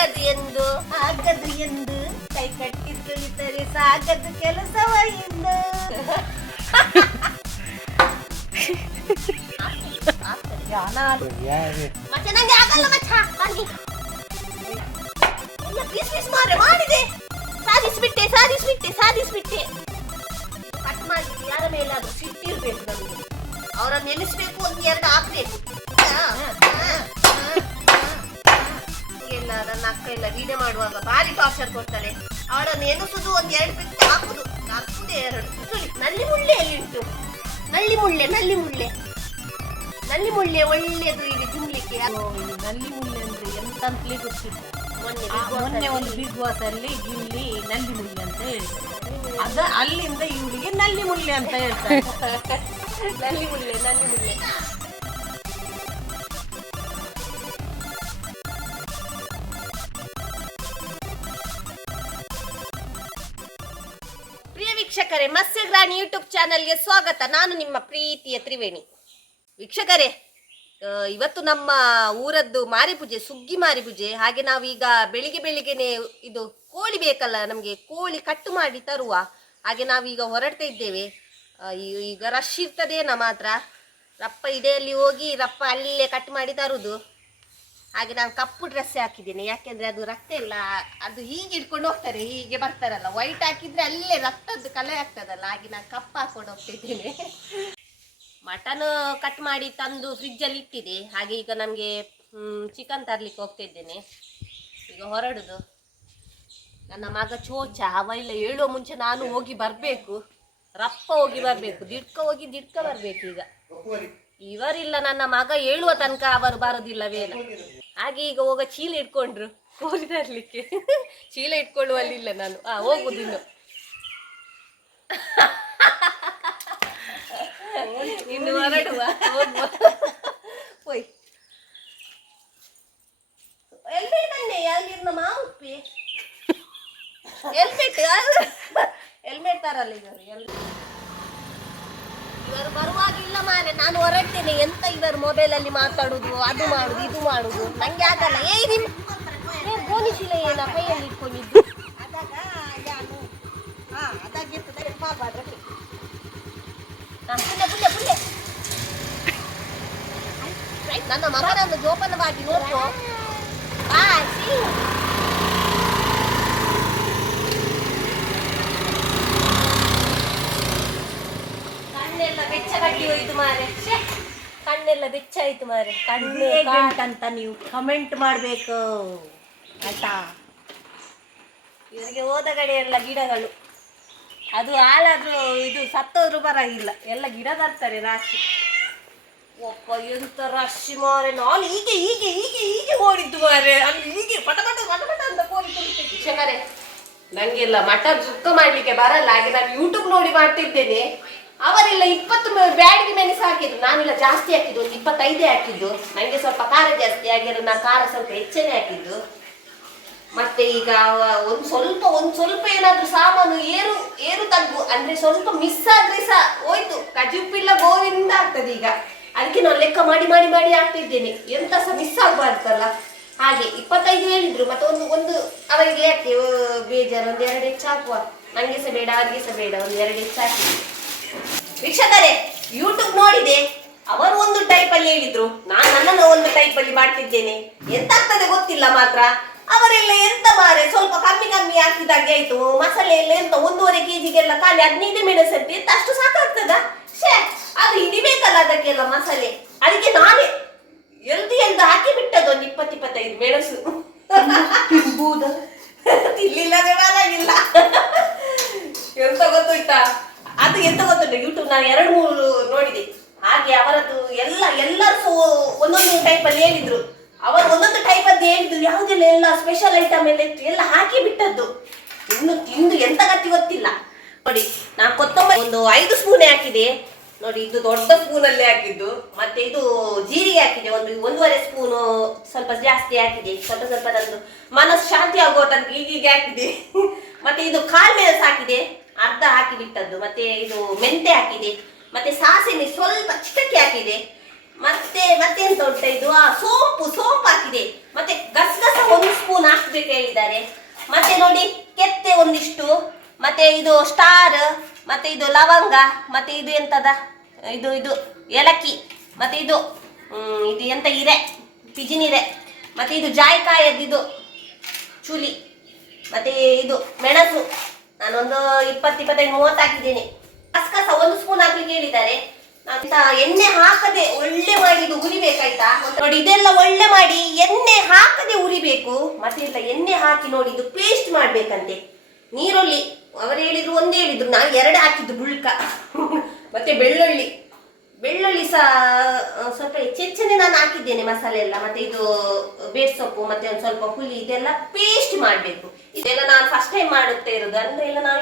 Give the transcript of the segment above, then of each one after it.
ಆಗದು ಎಂದು ಕೈ ಕಟ್ಟಿ ಕುಳಿತರೆ ಸಾಗದು ಕೆಲಸವ ಎಂದು. ಮಚ್ಚ ನಂಗೆ ಆಗಲ್ಲ ಮಚ್ಚ, ಮಾಡಿದೆ, ಸಾಧಿಸ್ಬಿಟ್ಟೆ. ಕಟ್ ಮಾಡಿದ್ದು ಯಾರ ಮೇಲಾದ್ರೂ ಸಿಟ್ಟಿರ್ಬೇಕು ನಮಗೆ, ಅವರನ್ನು ನೆನೆಸ್ಬೇಕು, ಒಂದೆರಡು ಹಾಕ್ಬೇಕು. ಎಲ್ಲ ನನ್ನ ಅಕ್ಕ ಎಲ್ಲ ವಿಡಿಯೋ ಮಾಡುವಾಗ ಭಾರಿ ಟಾರ್ಚರ್ ಕೊಡ್ತಾಳೆ. ಅವಳನ್ನು ಎನಿಸುದು ಒಂದೆರಡು ಬಿಟ್ಟು ಹಾಕುದು, ಹಾಕುದೇ ಎರಡು. ನಲ್ಲಿ ಮುಳ್ಳೆ ಎಲ್ಲಿ ಉಂಟು? ನಲ್ಲಿ ಮುಳ್ಳೆ ಒಳ್ಳೆದು ಇಲ್ಲಿ ತಿನ್ಲಿಕ್ಕೆ. ನಲ್ಲಿ ಮುಳ್ಳೆ ಅಂದ್ರೆ ಎಂತಂತಲೇ ಗೊತ್ತಿಲ್ಲ. ಮೊನ್ನೆ ಒಂದು ಬಿಗ್ ಬಾಸ್ ಅಲ್ಲಿ ಗಿಲ್ಲಿ ನಲ್ಲಿ ಮುಳ್ಳೆ ಅಂತ ಹೇಳಿದ್ರು. ಅಲ್ಲಿಂದ ಇವಳಿಗೆ ನಲ್ಲಿ ಮುಳ್ಳೆ ಅಂತ ಹೇಳ್ತಾರೆ. ನಲ್ಲಿ ಮುಳ್ಳೆ. ಪ್ರಿಯ ವೀಕ್ಷಕರೇ, ಮತ್ಸ್ಯಗ್ರಾಣಿ ಯೂಟ್ಯೂಬ್ ಚಾನೆಲ್ಗೆ ಸ್ವಾಗತ. ನಾನು ನಿಮ್ಮ ಪ್ರೀತಿಯ ತ್ರಿವೇಣಿ. ವೀಕ್ಷಕರೇ, ಇವತ್ತು ನಮ್ಮ ಊರದ್ದು ಮಾರಿಪೂಜೆ, ಸುಗ್ಗಿ ಮಾರಿಪೂಜೆ. ಹಾಗೆ ನಾವೀಗ ಬೆಳಿಗ್ಗೆನೆ ಇದು ಕೋಳಿ ಬೇಕಲ್ಲ ನಮಗೆ, ಕೋಳಿ ಕಟ್ಟು ಮಾಡಿ ತರುವ ಹಾಗೆ ನಾವೀಗ ಹೊರಡ್ತಾ ಇದ್ದೇವೆ. ಈಗ ರಶ್ ಇರ್ತದೇನ ಮಾತ್ರ. ರಪ್ಪ ಇಡೆಯಲ್ಲಿ ಹೋಗಿ ರಪ್ಪ ಅಲ್ಲೇ ಕಟ್ ಮಾಡಿ ತರುದು. ಹಾಗೆ ನಾನು ಕಪ್ಪು ಡ್ರೆಸ್ ಹಾಕಿದ್ದೇನೆ, ಯಾಕೆಂದ್ರೆ ಅದು ರಕ್ತ ಇಲ್ಲ, ಅದು ಹೀಗೆ ಇಟ್ಕೊಂಡು ಹೋಗ್ತಾರೆ, ಹೀಗೆ ಬರ್ತಾರಲ್ಲ. ವೈಟ್ ಹಾಕಿದ್ರೆ ಅಲ್ಲೇ ರಕ್ತದ್ದು ಕಲೆ ಆಗ್ತದಲ್ಲ, ಹಾಗೆ ನಾನು ಕಪ್ಪು ಹಾಕೊಂಡು ಹೋಗ್ತಿದ್ದೇನೆ. ಮಟನ್ ಕಟ್ ಮಾಡಿ ತಂದು ಫ್ರಿಜ್ಜಲ್ಲಿ ಇಟ್ಟಿದೆ. ಹಾಗೆ ಈಗ ನಮಗೆ ಚಿಕನ್ ತರ್ಲಿಕ್ಕೆ ಹೋಗ್ತಿದ್ದೇನೆ. ಈಗ ಹೊರಡುದು. ನನ್ನ ಮಗ ಚೋಚ, ಅವ ಇಲ್ಲ ಹೇಳುವ ಮುಂಚೆ ನಾನು ಹೋಗಿ ಬರಬೇಕು. ರಪ್ಪ ಹೋಗಿ ಬರಬೇಕು, ದಿಡ್ಕ ಬರಬೇಕು. ಈಗ ಇವರಿಲ್ಲ, ನನ್ನ ಮಗ ಹೇಳುವ ತನಕ ಅವರು ಬರೋದಿಲ್ಲವೇನ. ಹಾಗೆ ಈಗ ಹೋಗ ಚೀಲ ಇಟ್ಕೊಂಡ್ರು ಕೋಳಿ ತರ್ಲಿಕ್ಕೆ. ಚೀಲ ಇಟ್ಕೊಳ್ಳುವಲ್ಲಿಲ್ಲ ನಾನು. ಹೋಗುದಿನ್ನು. ಇನ್ನು ಹೊರಡುವ, ಹೋಗುವ. ಹೋಯ್ ಎಲ್ಮೆಟ್ ಮಾವುಪ್ಪಿ, ಹೆಲ್ಮೆಟ್ ತರಲ್ಲ ಇವರು ಬರುವಾಗಿಲ್ಲ ಮಾರೆ. ನಾನು ಹೊರಡ್ತೇನೆ. ಎಂತ ಇವರು ಮೊಬೈಲ್ ಅಲ್ಲಿ ಮಾತಾಡುದು, ಅದು ಮಾಡುದು, ಇದು ಮಾಡುದು, ನಂಗೆ ಆಗಲ್ಲ. ಗೋಣಿ ಚೀಲ ಏನ ಕೈಯಲ್ಲಿ ಇಟ್ಕೊಂಡಿದ್ದು? ನನ್ನ ಮಗನನ್ನು ಜೋಪಾನವಾಗಿ ನೋಡು. ಕಣ್ಣೆಲ್ಲ ಬೆಚ್ಚಗಟ್ಟಿ ಹೋಯ್ತು ಮಾರೆ, ಕಣ್ಣೆಲ್ಲ ಬೆಚ್ಚಾಯ್ತು ಮಾರೆ. ಅಂತ ನೀವು ಕಮೆಂಟ್ ಮಾಡ್ಬೇಕು ಆಯ್ತಾ. ಇವರಿಗೆ ಹೋದ ಕಡೆ ಎಲ್ಲ ಗಿಡಗಳು, ಅದು ಹಾಳಾದ್ರೂ ಇದು ಸತ್ತೋದ್ರು ಪರವಾಗಿಲ್ಲ, ಎಲ್ಲ ಗಿಡ ತರ್ತಾರೆ ರಾಶಿ. ಒಪ್ಪ ಎಂತ ರಾಶಿ ಮಾರೆ. ನಾನು ಹೀಗೆ ಓಡಿದ್ದು ಮಾರೆ. ಅಲ್ಲಿ ಹೀಗೆ ಪಟ ಅಂತ ಕೋರಿ ತುಳಿತೇನೆ. ನಂಗೆಲ್ಲ ಮಟನ್ ಸುಕ್ಕ ಮಾಡ್ಲಿಕ್ಕೆ ಬರಲ್ಲ, ಹಾಗೆ ನಾನು ಯೂಟ್ಯೂಬ್ ನೋಡಿ ಮಾಡ್ತಿದ್ದೇನೆ. ಅವರೆಲ್ಲ 20 ಬ್ಯಾಡಿಗೆ ಮೆಣಸು ಹಾಕಿದ್ರು, ನಾನೆಲ್ಲ ಜಾಸ್ತಿ ಹಾಕಿದ್ದು, ಒಂದು 25 ಹಾಕಿದ್ದು. ನಂಗೆ ಸ್ವಲ್ಪ ಖಾರ ಜಾಸ್ತಿ ಆಗಿರೋ ನಾನು ಖಾರ ಸ್ವಲ್ಪ ಹೆಚ್ಚನೆ ಹಾಕಿದ್ದು. ಮತ್ತೆ ಈಗ ಒಂದು ಸ್ವಲ್ಪ ಏನಾದ್ರೂ ಸಾಮಾನು ಏರು ತಗ್ಗು ಅಂದ್ರೆ ಸ್ವಲ್ಪ ಮಿಸ್ ಆದ್ರೆ ಸಹ ಹೋಯ್ತು, ಕಜುಪ್ಪಿಲ್ಲ ಗೋವಿಂದ ಆಗ್ತದೆ. ಈಗ ಅದಕ್ಕೆ ನಾನು ಲೆಕ್ಕ ಮಾಡಿ ಆಗ್ತಿದ್ದೇನೆ, ಎಂತ ಸಹ ಮಿಸ್ ಆಗ್ಬಾರ್ದಲ್ಲ. ಹಾಗೆ 25 ಹೇಳಿದ್ರು. ಮತ್ತೆ ಒಂದು ಅವರಿಗೆ ಯಾಕೆ ಬೇಜಾರು, ಒಂದು 2 ಹೆಚ್ಚು ಹಾಕುವ. ನಂಗೆ ಸಹ ಬೇಡ, ಅವ್ರಿಗೆ ಸಹ ಬೇಡ, ಒಂದು 2 ಹೆಚ್ಚು ಹಾಕಿ. ವೀಕ್ಷಕರೇ, ಯೂಟ್ಯೂಬ್ ನೋಡಿದೆ, ಅವರು ಒಂದು ಟೈಪ್ ಅಲ್ಲಿ ಹೇಳಿದ್ರು, ನಾನು ನನ್ನನ್ನು ಒಂದು ಟೈಪ್ ಅಲ್ಲಿ ಮಾಡ್ತಿದ್ದೇನೆ. ಎಂತ ಆಗ್ತದೆ ಗೊತ್ತಿಲ್ಲ ಮಾತ್ರ. ಅವರೆಲ್ಲ ಎಂತ ಮಾರೆ, ಸ್ವಲ್ಪ ಕಮ್ಮಿ ಹಾಕಿದಾಗೆ ಆಯ್ತು. ಮಸಾಲೆ ಎಲ್ಲ ಎಂತ 1.5 kgಗೆಲ್ಲ ಖಾಲಿ 15 ಮೆಣಸಂತೆ, ಎಂತ ಅಷ್ಟು ಸಾಕಾಗ್ತದ? ಅದು ಹಿಡಿಬೇಕಲ್ಲ ಅದಕ್ಕೆಲ್ಲ ಮಸಾಲೆ. ಅದಕ್ಕೆ ನಾನೇ ಎಲ್ದು ಹಾಕಿ ಬಿಟ್ಟದ್ದು ಒಂದು 20-25 ಮೆಣಸು. ತಿನ್ಲಿಲ್ಲ ಇಲ್ಲ. ಎಂತ ಗೊತ್ತುಂಟಾ, ಅದು ಎಂತ ಗೊತ್ತುಂಟು, ಯೂಟ್ಯೂಬ್ ನಾನು 2-3 ನೋಡಿದೆ. ಹಾಗೆ ಅವರದ್ದು ಎಲ್ಲರೂ ಒಂದೊಂದು ಟೈಪ್ ಅಲ್ಲಿ ಹೇಳಿದ್ರು. ಅವರು ಒಂದೊಂದು ಟೈಪ್ ಅಲ್ಲಿ ಹೇಳಿದ್ರು, ಯಾವುದೆಲ್ಲ ಎಲ್ಲ ಸ್ಪೆಷಲ್ ಐಟಮ್ ಎಲ್ಲ ಹಾಕಿ ಬಿಟ್ಟದ್ದು. ಇನ್ನು ತಿಂದು ಎಂತ ಗತಿ ಗೊತ್ತಿಲ್ಲ. ನೋಡಿ, ನಾನು ಕೊತ್ತಂಬರಿ ಒಂದು 5 ಸ್ಪೂನ್ ಹಾಕಿದೆ ನೋಡಿ, ಇದು ದೊಡ್ಡ ಸ್ಪೂನ್ ಅಲ್ಲಿ ಹಾಕಿದ್ದು. ಮತ್ತೆ ಇದು ಜೀರಿಗೆ ಹಾಕಿದೆ, 1.5 ಸ್ಪೂನು ಸ್ವಲ್ಪ ಜಾಸ್ತಿ ಹಾಕಿದೆ. ಸ್ವಲ್ಪ ನಂದು ಮನಸ್ಸು ಶಾಂತಿ ಆಗುವ ತನಕ ಹೀಗೆ ಹಾಕಿದೆ. ಮತ್ತೆ ಇದು ಕಾಳು ಮೆಣಸು ಹಾಕಿದೆ, ಅರ್ಧ ಹಾಕಿ ಬಿಟ್ಟದ್ದು. ಮತ್ತೆ ಇದು ಮೆಂತೆ ಹಾಕಿದೆ. ಮತ್ತೆ ಸಾಸಿವೆ ಸ್ವಲ್ಪ ಚಿಕ್ಕಕ್ಕೆ ಹಾಕಿದೆ. ಮತ್ತೆ ಎಂತ ಉಂಟ ಇದು, ಸೋಂಪು ಹಾಕಿದೆ. ಮತ್ತೆ ಗಸಗಸ 1 ಸ್ಪೂನ್ ಹಾಕಿದೆ. ಹಾಕ್ಸ್ಬೇಕು ಹೇಳಿದ್ದಾರೆ. ಮತ್ತೆ ನೋಡಿ ಕೆತ್ತೆ ಒಂದಿಷ್ಟು, ಮತ್ತೆ ಇದು ಸ್ಟಾರ್, ಮತ್ತೆ ಇದು ಲವಂಗ, ಮತ್ತೆ ಇದು ಎಂತದ ಇದು ಏಲಕ್ಕಿ, ಮತ್ತೆ ಇದು ಇದು ಎಂತ ಹಿರೆ, ಪಿಜಿನಿರೆ, ಮತ್ತೆ ಇದು ಜಾಯಿಕಾಯದ್ದು ಇದು ಚುಲಿ, ಮತ್ತೆ ಇದು ಮೆಣಸು ನಾನೊಂದು 20-25-30 ಹಾಕಿದ್ದೇನೆ. ಕಸಕಸ 1 ಸ್ಪೂನ್ ಹಾಕ್ಲಿಕ್ಕೆ ಹೇಳಿದ್ದಾರೆ. ಎಣ್ಣೆ ಹಾಕದೆ ಒಳ್ಳೆ ಮಾಡಿ ಇದು ಉರಿಬೇಕಾಯ್ತಾ ನೋಡಿ. ಇದೆಲ್ಲ ಒಳ್ಳೆ ಮಾಡಿ ಎಣ್ಣೆ ಹಾಕದೆ ಉರಿಬೇಕು. ಮತ್ತೆ ಇಲ್ಲ ಎಣ್ಣೆ ಹಾಕಿ ನೋಡಿ ಇದು ಪೇಸ್ಟ್ ಮಾಡ್ಬೇಕಂತೆ. ನೀರುಳ್ಳಿ ಅವರು ಹೇಳಿದ್ರು, ಒಂದು ಹೇಳಿದ್ರು, ನಾನು 2 ಹಾಕಿದ್ದು ಬುಳ್ಕ. ಮತ್ತೆ ಬೆಳ್ಳುಳ್ಳಿ ಸಹ ಸ್ವಲ್ಪ ಹೆಚ್ಚೆಚ್ಚನೆ ನಾನು ಹಾಕಿದ್ದೇನೆ, ಮಸಾಲೆ ಎಲ್ಲ. ಮತ್ತೆ ಇದು ಬೇಸ್ ಸೊಪ್ಪು, ಮತ್ತೆ ಒಂದು ಸ್ವಲ್ಪ ಹುಳಿ, ಇದೆಲ್ಲ ಪೇಸ್ಟ್ ಮಾಡಬೇಕು. ಇದೆಲ್ಲ ನಾನು ಫಸ್ಟ್ ಟೈಮ್ ಮಾಡುತ್ತಾ ಇರೋದು. ಅಂದ್ರೆ ಇಲ್ಲ ನಾನು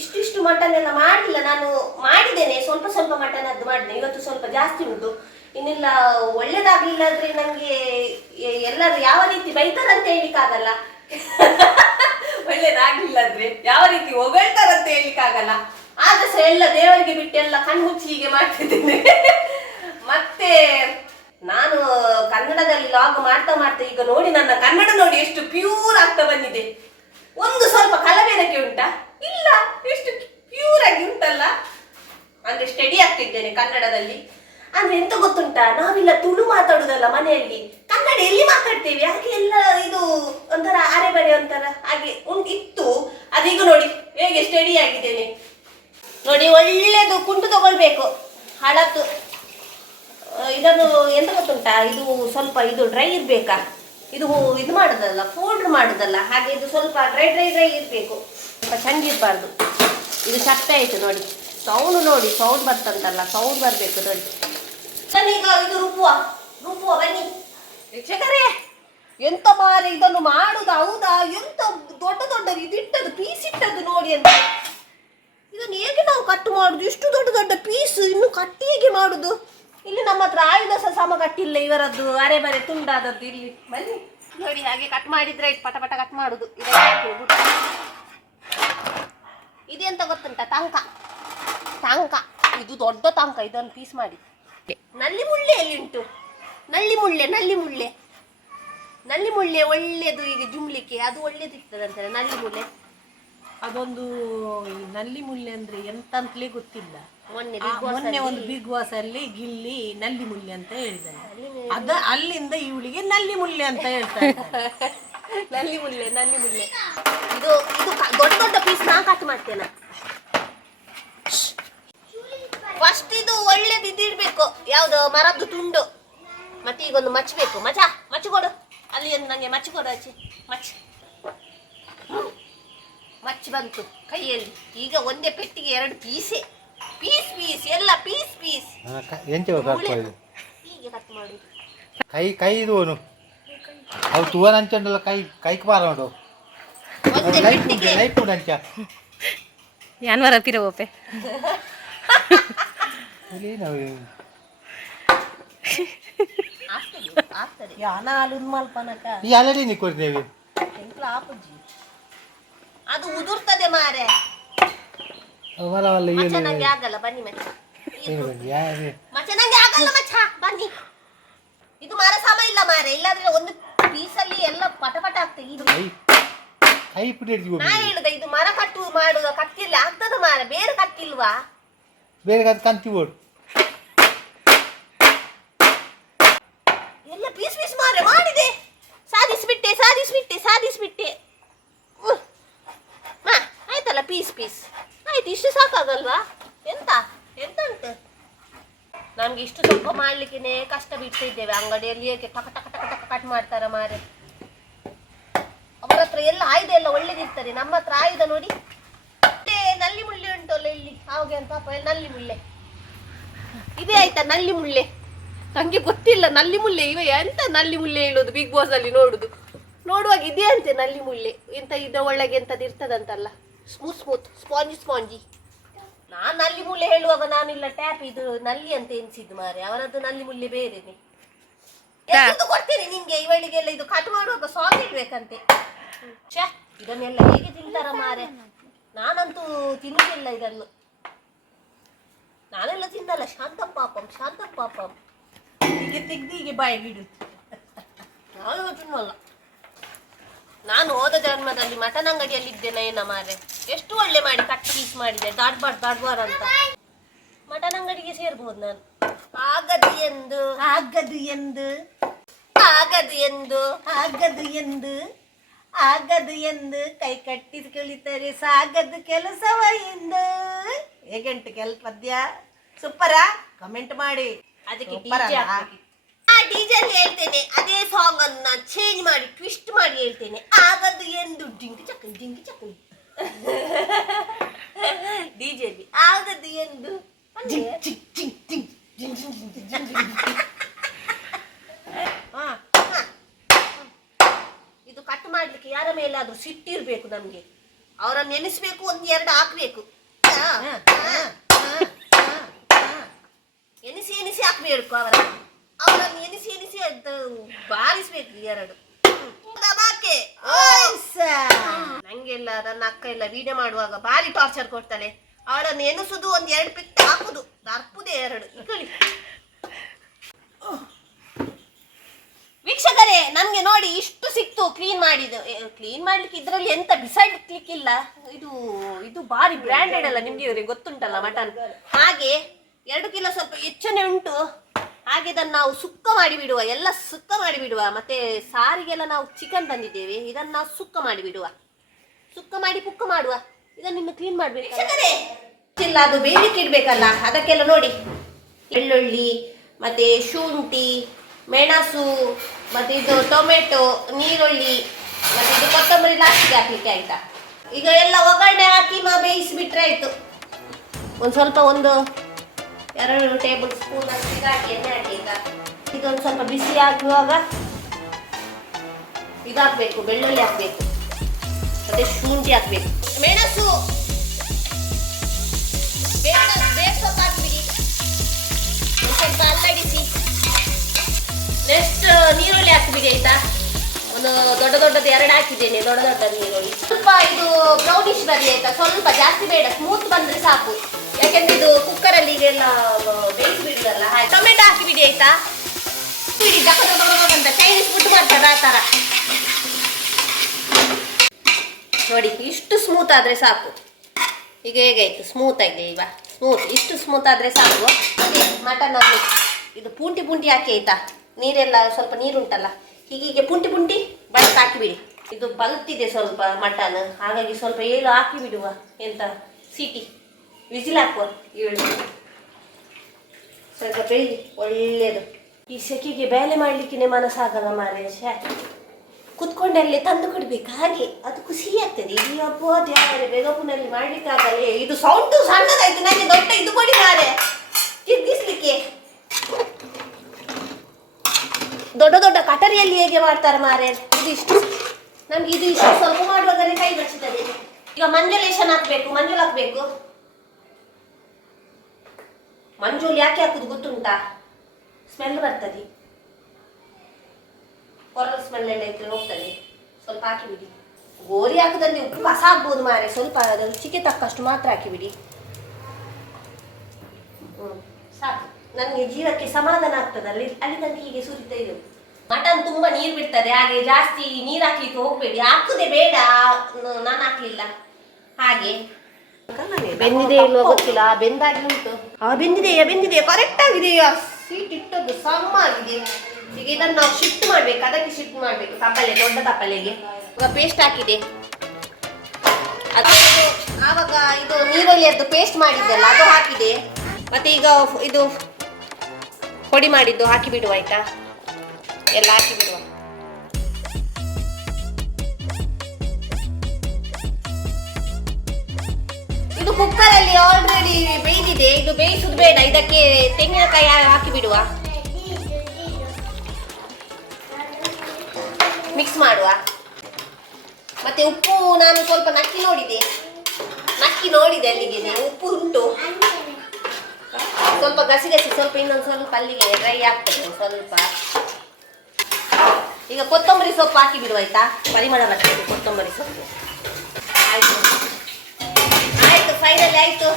ಇಷ್ಟಿಷ್ಟು ಮಟನ್ ಎಲ್ಲ ಮಾಡಿಲ್ಲ. ನಾನು ಮಾಡಿದ್ದೇನೆ, ಸ್ವಲ್ಪ ಮಟನ್ ಅದು ಮಾಡಿದ್ದೇನೆ. ಇವತ್ತು ಸ್ವಲ್ಪ ಜಾಸ್ತಿ ಉಂಟು. ಇನ್ನಿಲ್ಲ ಒಳ್ಳೇದಾಗ್ಲಿಲ್ಲ ಅಂದ್ರೆ ನಂಗೆ ಎಲ್ಲರೂ ಯಾವ ರೀತಿ ಬೈತಾರಂತ ಹೇಳಿಕ್ಕಾಗಲ್ಲ. ಒಳ್ಳೇದಾಗ್ಲಿಲ್ಲ ಅಂದ್ರೆ ಯಾವ ರೀತಿ ಹೊಗಳ್ತಾರಂತ ಹೇಳಿಕ್ಕಾಗಲ್ಲ. ಆದ್ರೆ ಸಹ ಎಲ್ಲ ದೇವರಿಗೆ ಬಿಟ್ಟು ಎಲ್ಲ ಕಣ್ಣು ಮುಚ್ಚಿ ಹೀಗೆ ಮಾಡ್ತಿದ್ದೇನೆ. ಮತ್ತೆ ನಾನು ಕನ್ನಡದಲ್ಲಿ ಲಾಗ್ ಮಾಡ್ತಾ ಈಗ ನೋಡಿ ನನ್ನ ಕನ್ನಡ ನೋಡಿ ಎಷ್ಟು ಪ್ಯೂರ್ ಆಗ್ತಾ ಬಂದಿದೆ. ಒಂದು ಸ್ವಲ್ಪ ಕಲಬೆರಕೆ ಉಂಟಾ? ಇಲ್ಲ, ಎಷ್ಟು ಪ್ಯೂರ್ ಆಗಿ ಉಂಟಲ್ಲ. ಅಂದ್ರೆ ಸ್ಟಡಿ ಆಗ್ತಿದ್ದೇನೆ ಕನ್ನಡದಲ್ಲಿ. ಅಂದ್ರೆ ಎಂತ ಗೊತ್ತುಂಟಾ, ನಾವಿಲ್ಲ ತುಳು ಮಾತಾಡುದಲ್ಲ ಮನೆಯಲ್ಲಿ, ಕನ್ನಡ ಎಲ್ಲಿ ಮಾತಾಡ್ತೇವೆ. ಹಾಗೆ ಎಲ್ಲ ಇದು ಒಂಥರ ಅರೆಬರೆ ಒಂಥರ ಹಾಗೆ ಇತ್ತು. ಅದೀಗ ನೋಡಿ ಹೇಗೆ ಸ್ಟಡಿ ಆಗಿದ್ದೇನೆ ನೋಡಿ. ಒಳ್ಳೇದು ಕುಂಟು ತಗೊಳ್ಬೇಕು, ಹಳತ್ತು. ಇದನ್ನು ಎಂತ ಗೊತ್ತುಂಟಾ, ಇದು ಸ್ವಲ್ಪ ಇದು ಡ್ರೈ ಇರ್ಬೇಕಾ. ಇದು ಮಾಡುದಲ್ಲ, ಪೌಡ್ರ್ ಮಾಡುದಲ್ಲ. ಹಾಗೆ ಇದು ಸ್ವಲ್ಪ ಡ್ರೈ ಇರಬೇಕು, ಸ್ವಲ್ಪ ಚಂದಿರಬಾರ್ದು. ಇದು ಚಪ್ಪೆ ಆಯ್ತು ನೋಡಿ. ಸೌಂಡ್ ನೋಡಿ, ಸೌಂಡ್ ಬರ್ತಂತಲ್ಲ, ಸೌಂಡ್ ಬರಬೇಕು ನೋಡಿ. ಈಗ ಇದು ರುಬ್ಬುವ ಬನ್ನಿ ವೀಕ್ಷಕರೇ. ಎಂತ ಮಾರೆ ಇದನ್ನು ಮಾಡುದು, ಹೌದಾ? ಎಂತ ದೊಡ್ಡ ಇದಿಟ್ಟದು ಪೀಸ್ ಇಟ್ಟದ್ದು ನೋಡಿ ಅಂತ. ಇದನ್ನು ಹೇಗೆ ನಾವು ಕಟ್ ಮಾಡುದು? ಇಷ್ಟು ದೊಡ್ಡ ಪೀಸ್ ಇನ್ನು ಕಟ್ಟಿ ಹೇಗೆ ಮಾಡುದು? ಇಲ್ಲಿ ನಮ್ಮ ಹತ್ರ ಆಯುಧ ಸಹ ಸಮ ಕಟ್ಟಿಲ್ಲ ಇವರದ್ದು, ಅರೆ ತುಂಡಾದದ್ದು. ಇಲ್ಲಿ ಬನ್ನಿ ನೋಡಿ, ಹಾಗೆ ಕಟ್ ಮಾಡಿದ್ರೆ ಪಟ ಕಟ್ ಮಾಡುದು. ಇದೆಂತ ಗೊತ್ತುಂಟ, ತಂಕ. ಇದು ದೊಡ್ಡ ತಂಕ. ಇದನ್ನು ಪೀಸ್ ಮಾಡಿ. ನಲ್ಲಿ ಮುಳ್ಳೆ ಎಲ್ಲಿ ಉಂಟು? ನಲ್ಲಿ ಮುಳ್ಳೆ ಒಳ್ಳೇದು. ಈಗ ಜುಮ್ಲಿಕ್ಕೆ ಅದು ಒಳ್ಳೇದಿರ್ತದಂತಾರೆ ನಲ್ಲಿ ಮುಳ್ಳೆ. ಅದೊಂದು ನಲ್ಲಿ ಮುಳ್ಳೆ ಅಂದ್ರೆ ಎಂತ ಅಂತಲೇ ಗೊತ್ತಿಲ್ಲ. ಮೊನ್ನೆ ಒಂದು ಬಿಗ್ ಬಾಸ್ ಅಲ್ಲಿ ಗಿಲ್ಲಿ ನಲ್ಲಿ ಮುಳ್ಳೆ ಅಂತ ಹೇಳಿದ್ದಾರೆ. ಅಲ್ಲಿಂದ ಇವಳಿಗೆ ನಲ್ಲಿ ಮುಳ್ಳೆ ಅಂತ ಹೇಳ್ತಾರೆ. ನಲ್ಲಿ ಮುಳ್ಳೆ ಇದು ದೊಡ್ಡ ಪೀಸ್ ನಾ ಕಟ್ ಮಾಡ್ತೇನೆ. ಫಸ್ಟ್ ಇದು ಒಳ್ಳೇದು ಇದಿಡ್ಬೇಕು, ಯಾವ್ದು ಮರದ್ದು ತುಂಡು. ಮತ್ತೆ ಈಗ ಒಂದು ಮಚ್ಚಬೇಕು. ಮಚ್ಚ ಕೊಡು ಅಲ್ಲಿ, ನಂಗೆ ಮಚ್ಚ ಕೊಡು. ಮಚ್ಚ ಬಂತು ಕೈಯಲ್ಲಿ. ಈಗ ಒಂದೇ ಪೆಟ್ಟಿಗೆ 2 ಪೀಸ್ ಎಲ್ಲ ಪೀಸ್ ಹೀಗೆ ಕಟ್ ಮಾಡು. ಕೈ ಇದು ಅವು ತೂವನ ಅಂಚಂಡಲ್ಲ, ಕೈಗೆ ಬಾರ ನೋಡು. ಲೈಫ್ ಅಂಚ ಯಾನ್ವರ ಪಿರವೋಪೆ ಅದು ಉದುರ್ತದೆ ಮಾರೆ. ನಂಗೆ ಆಗಲ್ಲ, ಬನ್ನಿ ಮಚ್ಚ ನಂಗೆ ಆಗಲ್ಲ ಮಚ್ಚ, ಬನ್ನಿ. ಇದು ಮಾರ ಸಮ ಇಲ್ಲ ಮಾರೆ, ಇಲ್ಲಾಂದ್ರೆ ಒಂದು ಪೀಸಲ್ಲಿ ಎಲ್ಲ ಪಟ ಆಗ್ತದೆ. ಇದು ನಾ ಹೇಳುದ, ಇದು ಮರ ಮಾಡುದ ಕಟ್ಟಿರ್ಲಿ ಆಗ್ತದ ಮಾರೆ, ಬೇರೆ ಕಟ್ಟಿಲ್ವಾ? ಬೇರೆ ಕಂತಿ ಓಡು ಎಲ್ಲ ಪೀಸ್ ಮಾರೆ ಮಾಡಿದೆ. ಸಾಧಿಸ್ಬಿಟ್ಟೆ. ಆಯ್ತಲ್ಲ, ಪೀಸ್ ಆಯ್ತು. ಇಷ್ಟು ಸಾಕಾಗಲ್ವಾ? ಎಂತ ಉಂಟು? ನಮ್ಗೆ ಇಷ್ಟು ಸ್ವಲ್ಪ ಮಾಡ್ಲಿಕ್ಕೆ ಕಷ್ಟ ಬಿಟ್ಟಿದ್ದೇವೆ. ಅಂಗಡಿಯಲ್ಲಿ ಹೇಗೆ ಟಕ ಕಟ್ ಮಾಡ್ತಾರ ಮಾರೆ. ಅವರ ಹತ್ರ ಎಲ್ಲ ಆಯುಧ ಎಲ್ಲ ಒಳ್ಳೇದಿರ್ತಾರೆ. ನಮ್ಮ ಹತ್ರ ಆಯುಧ ನೋಡಿ, ನಲ್ಲಿ ಮುಳ್ಳೆ ಉಂಟಲ್ಲ ಇಲ್ಲಿ, ಹಾಗೆ ಅಂತ ಪಾಪ ನಲ್ಲಿ ಮುಳ್ಳೆ. ಇದೇ ಆಯ್ತಾ ನಲ್ಲಿ ಮುಳ್ಳೆ? ನಂಗೆ ಗೊತ್ತಿಲ್ಲ ನಲ್ಲಿ ಮುಳ್ಳೆ. ಎಂತ ನಲ್ಲಿ ಮುಳ್ಳೆ ಹೇಳೋದು ಬಿಗ್ ಬಾಸ್ ಅಲ್ಲಿ ನೋಡುವಾಗ ಇದೇ ಅಂತೆ ನಲ್ಲಿ ಮುಳ್ಳೆ. ಇಂತ ಇದ್ರ ಒಳಗೆ ಎಂತದ್ದು ಇರ್ತದಂತಲ್ಲ, ಸ್ಮೂತ್ ಸ್ಪಾಂಜಿ. ನಾನು ನಲ್ಲಿ ಮುಳ್ಳೆ ಹೇಳುವಾಗ ನಾನಿಲ್ಲ ಟ್ಯಾಪ್ ಇದು ನಲ್ಲಿ ಅಂತ ಎನ್ಸಿದ್ದು ಮಾರೆ. ಅವರದ್ದು ನಲ್ಲಿ ಮುಳ್ಳೆ ಬೇರೆನೆ. ಕೊಡ್ತೇನೆ ನಿಂಗೆ. ಇವಳಿಗೆಲ್ಲ ಇದು ಕಟ್ ಮಾಡುವಾಗ ಸಾಂಗ್ ಇಡ್ಬೇಕಂತೆ. ಇದನ್ನೆಲ್ಲ ಹೇಗೆ ತಿಂತಾರ ಮಾರೆ? ನಾನಂತೂ ತಿನ್ನುವುದಿಲ್ಲ ಇದನ್ನು. ನಾನೆಲ್ಲ ತಿನ್ನಲ್ಲ. ಶಾಂತ ಪಾಪಂ ಹೀಗೆ ತೆಗ್ದು ಹೀಗೆ ಬಾಯಿಗೆ ಇಡು. ನಾನು ತಿನ್ನಲ್ಲ. ನಾನು ಹೋದ ಜನ್ಮದಲ್ಲಿ ಮಟನ್ ಅಂಗಡಿಯಲ್ಲಿ ಇದ್ದೇನೆ ಏನ ಮಾರೆ. ಎಷ್ಟು ಒಳ್ಳೆ ಮಾಡಿ ಕಟ್ ಪೀಸ್ ಮಾಡಿದೆ, ದಾಡ್ಬಾರ್ ಅಂತ. ಮಟನ್ ಅಂಗಡಿಗೆ ಸೇರ್ಬೋದು ನಾನು. ಆಗದು ಎಂದು ಆಗದು ಎಂದು ಆಗದು ಎಂದು ಆಗದು ಎಂದು ಆಗದು ಎಂದು ಕೈ ಕಟ್ಟಿಸಿಕೊಳ್ಳುತ್ತಾರೆ ಸಾಗದು ಕೆಲಸವ ಎಂದು. ಹೇಗಂಟು ಪದ್ಯ ಸೂಪರಾ? ಕಮೆಂಟ್ ಮಾಡಿ. ಅದಕ್ಕೆ Super DJ ಅಲ್ಲ? ಹಾಕ್ಬೇಕು. ಆ ಡಿಜೆಲ್ ಹೇಳ್ತೇನೆ, ಅದೇ ಸಾಂಗ್ ಅನ್ನ ಚೇಂಜ್ ಮಾಡಿ ಟ್ವಿಸ್ಟ್ ಮಾಡಿ ಹೇಳ್ತೇನೆ. ಆಗದು ಎಂದು ಡಿಂಗಿ ಚಕನ್ ಡಿಜೆಲಿ ಆಗದು ಎಂದು ಹಾ, ಇದು ಕಟ್ ಮಾಡ್ಲಿಕ್ಕೆ ಯಾರ ಮೇಲಾದ್ರೂ ಸಿಟ್ಟಿರ್ಬೇಕು ನಮ್ಗೆ. ಅವರನ್ನು ನೆನೆಸ್ಬೇಕು, ಒಂದ್ ಎರಡು ಹಾಕ್ಬೇಕು. ಎನಿಸಿ ಹಾಕ್ಬೇಕು ಅವರನ್ನು ಎನಿಸಿ ಅದು ಬಾರಿಸ್ಬೇಕು ಎರಡು. ದಬಾಕೆ. ನಂಗೆಲ್ಲ ನನ್ನ ಅಕ್ಕ ಎಲ್ಲ ವಿಡಿಯೋ ಮಾಡುವಾಗ ಭಾರಿ ಟಾರ್ಚರ್ ಕೊಡ್ತಾಳೆ. ಅವಳನ್ನು ಎನಿಸುದು ಒಂದ್ ಎರಡು ಪಿಕ್ ಹಾಕುದು, ದರ್ಪುದೇ ಎರಡು ಇಕಳಿ. ವೀಕ್ಷಕರೇ, ನಮ್ಗೆ ನೋಡಿ ಇಷ್ಟು ಸಿಕ್ತು ಕ್ಲೀನ್ ಮಾಡ್ಲಿಕ್ಕೆ. ಇದ್ರಲ್ಲಿ ಎಂತ ಬಿಸಾಡ್ಲಿಕ್ಕಿಲ್ಲ. ಇದು ಭಾರಿ ಬ್ರ್ಯಾಂಡೆಡ್ ಅಲ್ಲ, ನಿಮ್ಗೆ ಗೊತ್ತುಂಟಲ್ಲ ಮಟನ್. ಹಾಗೆ 2 ಕಿಲೋ ಸ್ವಲ್ಪ ಹೆಚ್ಚನೆ ಉಂಟು. ಹಾಗೆ ಇದನ್ನು ನಾವು ಸುಕ್ಕ ಮಾಡಿಬಿಡುವ, ಎಲ್ಲ ಸುಕ್ಕ ಮಾಡಿಬಿಡುವ. ಮತ್ತೆ ಸಾರಿಗೆಲ್ಲ ನಾವು ಚಿಕನ್ ತಂದಿದ್ದೇವೆ, ಇದನ್ನು ನಾವು ಸುಕ್ಕ ಮಾಡಿಬಿಡುವ. ಸುಕ್ಕ ಮಾಡಿ ಪುಕ್ಕ ಮಾಡುವ. ಇದನ್ನು ಇನ್ನು ಕ್ಲೀನ್ ಮಾಡ್ಬೇಕು. ಇಲ್ಲ, ಅದು ಬೇಯಲಿಕ್ಕೆ ಇಡ್ಬೇಕಲ್ಲ, ಅದಕ್ಕೆಲ್ಲ ನೋಡಿ ಬೆಳ್ಳುಳ್ಳಿ ಮತ್ತೆ ಶುಂಠಿ, ಮೆಣಸು, ಮತ್ತೆ ಇದು ಟೊಮೆಟೊ, ನೀರುಳ್ಳಿ, ಮತ್ತೆ ಇದು ಕೊತ್ತಂಬರಿ ಲಾಸ್ಟಿಗೆ ಹಾಕ್ಲಿಕ್ಕೆ ಆಯ್ತಾ. ಈಗ ಎಲ್ಲ ಒಗ್ಗರಣೆ ಹಾಕಿ ಬೇಯಿಸಿಬಿಟ್ರೆ ಆಯ್ತು. ಒಂದು 2 ಟೇಬಲ್ ಸ್ಪೂನ್ ಅಷ್ಟು ಹಾಕಿ ಎಣ್ಣೆ ಹಾಕಿ ಆಯ್ತಾ. ಇದೊಂದು ಸ್ವಲ್ಪ ಬಿಸಿ ಹಾಕುವಾಗ ಇದು ಹಾಕ್ಬೇಕು, ಬೆಳ್ಳುಳ್ಳಿ ಹಾಕ್ಬೇಕು, ಮತ್ತೆ ಶುಂಠಿ ಹಾಕ್ಬೇಕು, ಮೆಣಸು, ಬೇಗ ಸೊಪ್ಪು ಹಾಕ್ಬಿಡಿ, ಒಂದು ಸ್ವಲ್ಪ ಅಲ್ಲಡಿಸಿ. ನೆಕ್ಸ್ಟ್ ನೀರುಳ್ಳಿ ಹಾಕ್ಬಿಡಿ ಆಯ್ತಾ. ಒಂದು ದೊಡ್ಡದು 2 ಹಾಕಿದ್ದೇನೆ, ದೊಡ್ಡ ನೀರುಳ್ಳಿ. ಸ್ವಲ್ಪ ಇದು ಬ್ರೌನಿಶ್ ಬರಲಿ ಆಯ್ತಾ, ಸ್ವಲ್ಪ ಜಾಸ್ತಿ ಬೇಡ, ಸ್ಮೂತ್ ಬಂದ್ರೆ ಸಾಕು. ಯಾಕೆಂದ್ರೆ ಇದು ಕುಕ್ಕರಲ್ಲಿ ಈಗೆಲ್ಲ ಬೇಯಿಸಿ ಬಿಡುದಲ್ಲ. ಟೊಮೆಟೊ ಹಾಕಿಬಿಡಿ ಆಯ್ತಾ. ಬಿಡಿ ಅಂತ ಚೈನೀಸ್ ಫುಡ್ ಮಾಡ್ತಾರೆ ಆ ಥರ. ನೋಡಿ ಇಷ್ಟು ಸ್ಮೂತ್ ಆದರೆ ಸಾಕು. ಈಗ ಹೇಗಾಯ್ತು, ಸ್ಮೂತ್ ಆಗಿದೆ ಇಲ್ವಾ? ಇಷ್ಟು ಸ್ಮೂತ್ ಆದರೆ ಸಾಕು. ಮಟನ್ ಅಲ್ಲಿ ಇದು ಪುಂಟಿ ಹಾಕಿ ಆಯ್ತಾ. ನೀರೆಲ್ಲ ಸ್ವಲ್ಪ ನೀರುಂಟಲ್ಲ, ಹೀಗೆ ಪುಂಟಿ ಬಳ್ಕ ಹಾಕಿಬಿಡಿ. ಇದು ಬಲ್ತಿದೆ ಸ್ವಲ್ಪ ಮಟನ್, ಹಾಗಾಗಿ ಸ್ವಲ್ಪ ಏಳು ಹಾಕಿ ಬಿಡುವ. ಎಂತ ಸಿಟಿ ವಿಸಿಲ್ ಹಾಕುವ. ಸ್ವಲ್ಪ ಬೇಯ್ಲಿ, ಒಳ್ಳೇದು. ಈ ಸೆಕೆಗೆ ಬೇಳೆ ಮಾಡ್ಲಿಕ್ಕೆ ಮನಸ್ಸಾಗಲ್ಲ ಮಾರೇ. ಕುತ್ಕೊಂಡಲ್ಲಿ ತಂದು ಕೊಡ್ಬೇಕು, ಹಾಗೆ ಅದು ಖುಷಿ ಆಗ್ತದೆ. ಈ ಹಬ್ಬ ದೇವರೇ ಬೆಗಪುನಲ್ಲಿ ಮಾಡ್ಲಿಕ್ಕಾಗಲ್ಲ. ಇದು ಸೌಂಡು ಸಣ್ಣದಾಯ್ತು, ನನಗೆ ದೊಡ್ಡ ಇದು ಕೊಡಿ ಮಾರೆ ತಿರ್ಗಿಸ್ಲಿಕ್ಕೆ. ದೊಡ್ಡ ಕಟರಿಯಲ್ಲಿ ಹೇಗೆ ಮಾಡ್ತಾರೆ ಮಾರೆ. ಇದು ಇಷ್ಟು ಸ್ವಲ್ಪ ಮಾಡುವಾಗಲೇ ಕೈ ಬಚ್ಚಿತದೆ. ಈಗ ಮಂಜುಲೇಷನ್ ಹಾಕ್ಬೇಕು, ಮಂಜುಲ್ ಹಾಕ್ಬೇಕು. ಮಂಜೂಲ್ ಯಾಕೆ ಹಾಕುದು ಗೊತ್ತುಂಟಾ? ಸ್ಮೆಲ್ ಬರ್ತದೆ, ಕೊರಲ್ ಸ್ಮೆಲ್ ಎಲ್ಲ ಇದ್ರೆ ಹೋಗ್ತದೆ. ಸ್ವಲ್ಪ ಹಾಕಿಬಿಡಿ. ಗೋರಿ ಹಾಕುದಂದ್ರೆ ಉಪ್ಪು ಕಸ ಆಗ್ಬೋದು ಮಾರೆ, ಸ್ವಲ್ಪ ರುಚಿಗೆ ತಕ್ಕಷ್ಟು ಮಾತ್ರ ಹಾಕಿಬಿಡಿ. ಸಾಕು, ನನಗೆ ಜೀವಕ್ಕೆ ಸಮಾಧಾನ ಆಗ್ತದಲ್ಲಿ ಅಲ್ಲಿ ತನಕ ಹೀಗೆ ಸುರಿತಾ ಇದೆ. ಮಟನ್ ತುಂಬಾ ನೀರು ಬಿಡ್ತದೆ, ಹಾಗೆ ಜಾಸ್ತಿ ನೀರು ಹಾಕ್ಲಿಕ್ಕೆ ಹೋಗ್ಬೇಡಿ. ಹಾಕುದೇ ಬೇಡ, ನಾನು ಹಾಕ್ಲಿಲ್ಲ. ಹಾಗೆ ಬೆಂದಿದೆ ಇಲ್ವ ಗೊತ್ತಿಲ್ಲ, ಬೆಂದಾಗಿ ಉಂಟು. ಬೆಂದಿದೆಯಾ ಕರೆಕ್ಟ್ ಆಗಿದೆಯಾ? ಸೀಟ್ ಇಟ್ಟದ್ದು ಸಮ ಆಗಿದೆ. ಈಗ ಇದನ್ನು ನಾವು ಶಿಫ್ಟ್ ಮಾಡ್ಬೇಕು, ಅದಕ್ಕೆ ಶಿಫ್ಟ್ ಮಾಡ್ಬೇಕು ತಪ್ಪಲೆ, ದೊಡ್ಡ ತಪ್ಪಲೆಗೆ. ಈಗ ಪೇಸ್ಟ್ ಹಾಕಿದೆ, ಅದು ಆವಾಗ ಇದು ನೀರುಳ್ಳಿಯದ್ದು ಪೇಸ್ಟ್ ಮಾಡಿದ್ದೆಲ್ಲ ಅದು ಹಾಕಿದೆ. ಮತ್ತೆ ಈಗ ಇದು ಪೊಡಿ ಮಾಡಿದ್ದು ಹಾಕಿ ಬಿಡುವ ಆಯ್ತಾ. ಎಲ್ಲ ಹಾಕಿ ಬಿಡುವ. ಇದು ಕುಕ್ಕರಲ್ಲಿ ಆಲ್ರೆಡಿ ಬೇಯ್ದಿದೆ. ಇದು ಬೇಯಿಸುದು ಬೇಡ, ಇದಕ್ಕೆ ತೆಂಗಿನಕಾಯಿ ಹಾಕಿ ಬಿಡುವ. ಮಿಕ್ಸ್ ಮಾಡುವ. ಮತ್ತೆ ಉಪ್ಪು ನಾನು ಸ್ವಲ್ಪ ನಕ್ಕಿ ನೋಡಿದೆ ಅಲ್ಲಿಗೆ ಉಪ್ಪು ಉಂಟು. ಸ್ವಲ್ಪ ಗಸಿ ಸ್ವಲ್ಪ ಇನ್ನೊಂದು ಸ್ವಲ್ಪ ಅಲ್ಲಿಗೆ ಡ್ರೈ ಆಗ್ತದೆ ಸ್ವಲ್ಪ. ಈಗ ಕೊತ್ತಂಬರಿ ಸೊಪ್ಪು ಹಾಕಿ ಬಿಡುವ ಆಯ್ತಾ, ಪರಿಮಳ ಬರ್ತದೆ ಕೊತ್ತಂಬರಿ ಸೊಪ್ಪು. ಆಯ್ತು ಫೈನಲಿ ಆಯ್ತು.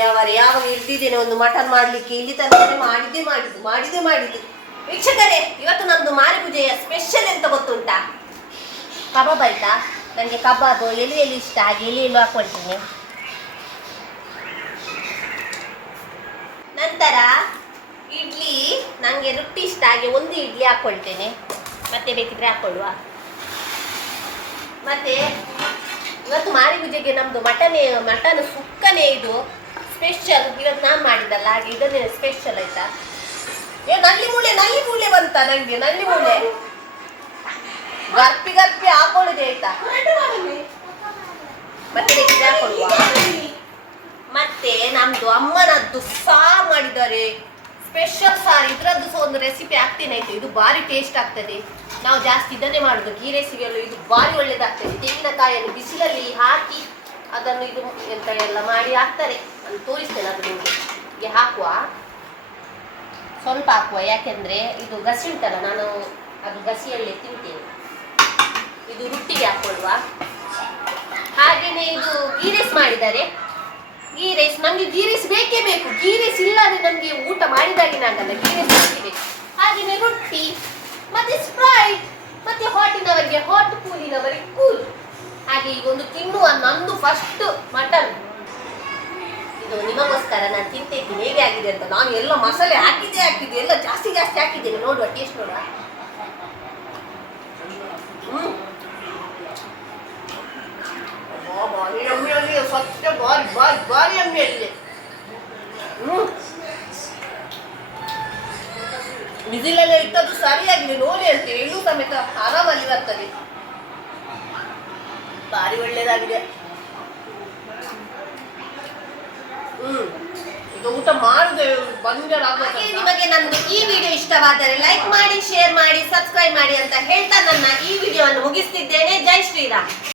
ಯಾವಾಗ ಇರ್ದಿದ್ದೇನೆ ಒಂದು ಮಟನ್ ಮಾಡ್ಲಿಕ್ಕೆ, ಇಲ್ಲಿ ತನಕ ಮಾಡಿದ್ದೆ. ವೀಕ್ಷಕರೇ, ಇವತ್ತು ನಮ್ದು ಮಾರಿ ಪೂಜೆಯ ಸ್ಪೆಷಲ್ ಎಂತ ಗೊತ್ತುಂಟಾ? ಕಬಾಬ್ ಆಯ್ತಾ? ನನಗೆ ಕಬಾಬು ಎಲೆ ಇಷ್ಟ, ಹಾಗೆ ಎಲೆಯಲ್ಲೂ ಹಾಕೊಳ್ತೀನಿ. ನಂತರ ಇಡ್ಲಿ, ನನಗೆ ರೊಟ್ಟಿ ಇಷ್ಟ, ಹಾಗೆ ಒಂದು ಇಡ್ಲಿ ಹಾಕ್ಕೊಳ್ತೇನೆ. ಮತ್ತೆ ಬೇಕಿದ್ರೆ ಹಾಕೊಳ್ಳುವ. ಮತ್ತೆ ಇವತ್ತು ಮಾರಿಗುಜ್ಜೆಗೆ ನಮ್ಮದು ಮಟನ್ ಸುಕ್ಕನೇ ಇದು ಸ್ಪೆಷಲ್. ಇವತ್ತು ನಾನು ಮಾಡಿದ್ದಲ್ಲ, ಹಾಗೆ ಇದನ್ನೇ ಸ್ಪೆಷಲ್ ಆಯ್ತಾ. ನಲ್ಲಿ ಮೂಳೆ ಬಂತ ನನಗೆ. ನಲ್ಲಿ ಮೂಳೆ ಗರ್ಪಿ ಹಾಕೊಳ್ಳುದೆ ಆಯ್ತಾ. ಮತ್ತೆ ಬೇಕಿದ್ರೆ ಹಾಕೊಳ್ಳುವ. ಮತ್ತೆ ನಮ್ದು ಅಮ್ಮನದ್ದು ಸಾರು ಮಾಡಿದ್ದಾರೆ, ಸ್ಪೆಷಲ್ ಸಾರು. ಇದ್ರದ್ದು ಸಹ ಒಂದು ರೆಸಿಪಿ ಹಾಕ್ತೇನೆ ಆಯ್ತು. ಇದು ಭಾರಿ ಟೇಸ್ಟ್ ಆಗ್ತದೆ. ನಾವು ಜಾಸ್ತಿ ಇದನ್ನೇ ಮಾಡುದು, ಗೀ ರೆಸಿಪಿಯಲ್ಲೂ ಇದು ಭಾರಿ ಒಳ್ಳೇದಾಗ್ತದೆ. ತೆಂಗಿನಕಾಯಿಯನ್ನು ಬಿಸಿಲಲ್ಲಿ ಹಾಕಿ ಅದನ್ನು ಇದು ಎಂತ ಎಲ್ಲ ಮಾಡಿ ಹಾಕ್ತಾರೆ. ನಾನು ತೋರಿಸ್ತೇನೆ ಅದು ನಿಮಗೆ. ಹೀಗೆ ಹಾಕುವ, ಸ್ವಲ್ಪ ಹಾಕುವ, ಯಾಕೆಂದ್ರೆ ಇದು ಗಸಿ ಉಂಟಲ್ಲ, ನಾನು ಅದು ಗಸಿಯಲ್ಲೇ ತಿಂತೇನೆ. ಇದು ರೊಟ್ಟಿಗೆ ಹಾಕೊಳ್ಳುವ. ಹಾಗೇನೆ ಇದು ಗೀ ರೈಸ್ ಮಾಡಿದ್ದಾರೆ. ಗೀ ರೈಸ್ ನಮಗೆ ಗೀ ರೈಸ್ ಬೇಕೇ ಬೇಕು. ಗೀ ರೈಸ್ ಇಲ್ಲದೆ ನಮಗೆ ಊಟ ಮಾಡಿದಾಗಿನಾಗಲ್ಲ, ಗೀ ರೈಸ್ ಬೇಕೇ ಬೇಕು. ಹಾಗೇನೆ ರೊಟ್ಟಿ, ಮತ್ತೆ ಸ್ಪ್ರೈಟ್, ಮತ್ತೆ ಹಾಟಿನವರಿಗೆ ಹಾಟ್, ಕೂಲಿನವರಿಗೆ ಕೂಲ್. ಹಾಗೆ ಈಗ ಒಂದು ತಿನ್ನುವ ನಂದು ಫಸ್ಟ್ ಮಟನ್. ಇದು ನಿಮಗೋಸ್ಕರ ನಾನು ತಿಂತಿದ್ದೀನಿ ಹೇಗೆ ಆಗಿದೆ ಅಂತ. ನಾನು ಎಲ್ಲ ಮಸಾಲೆ ಹಾಕಿದ್ದೆ ಎಲ್ಲ ಜಾಸ್ತಿ ಹಾಕಿದ್ದೇನೆ. ನೋಡುವ, ಟೇಸ್ಟ್ ನೋಡುವ. ಸ್ವಚ್ಛ ಭಾರಿ ಎಮ್ಮೆಯಲ್ಲಿ ಬಿಸಿಲೆಲ್ಲ ಇಟ್ಟದ್ದು ಸರಿಯಾಗಿದೆ ನೋಡಿ ಅಂತ ಎಳ್ಳು ಸಮೇತ ಆರಾಮಲ್ಲಿ ಬರ್ತದೆ. ಭಾರಿ ಒಳ್ಳೇದಾಗಿದೆ. ಈಗ ಊಟ ಮಾಡುದೇ ಬಂಜರಾಗುತ್ತೆ. ನಿಮಗೆ ನಮ್ದು ಈ ವಿಡಿಯೋ ಇಷ್ಟವಾದರೆ ಲೈಕ್ ಮಾಡಿ, ಶೇರ್ ಮಾಡಿ, ಸಬ್ಸ್ಕ್ರೈಬ್ ಮಾಡಿ ಅಂತ ಹೇಳ್ತಾ ನನ್ನ ಈ ವಿಡಿಯೋವನ್ನು ಮುಗಿಸ್ತಿದ್ದೇನೆ. ಜೈ ಶ್ರೀರಾಮ್.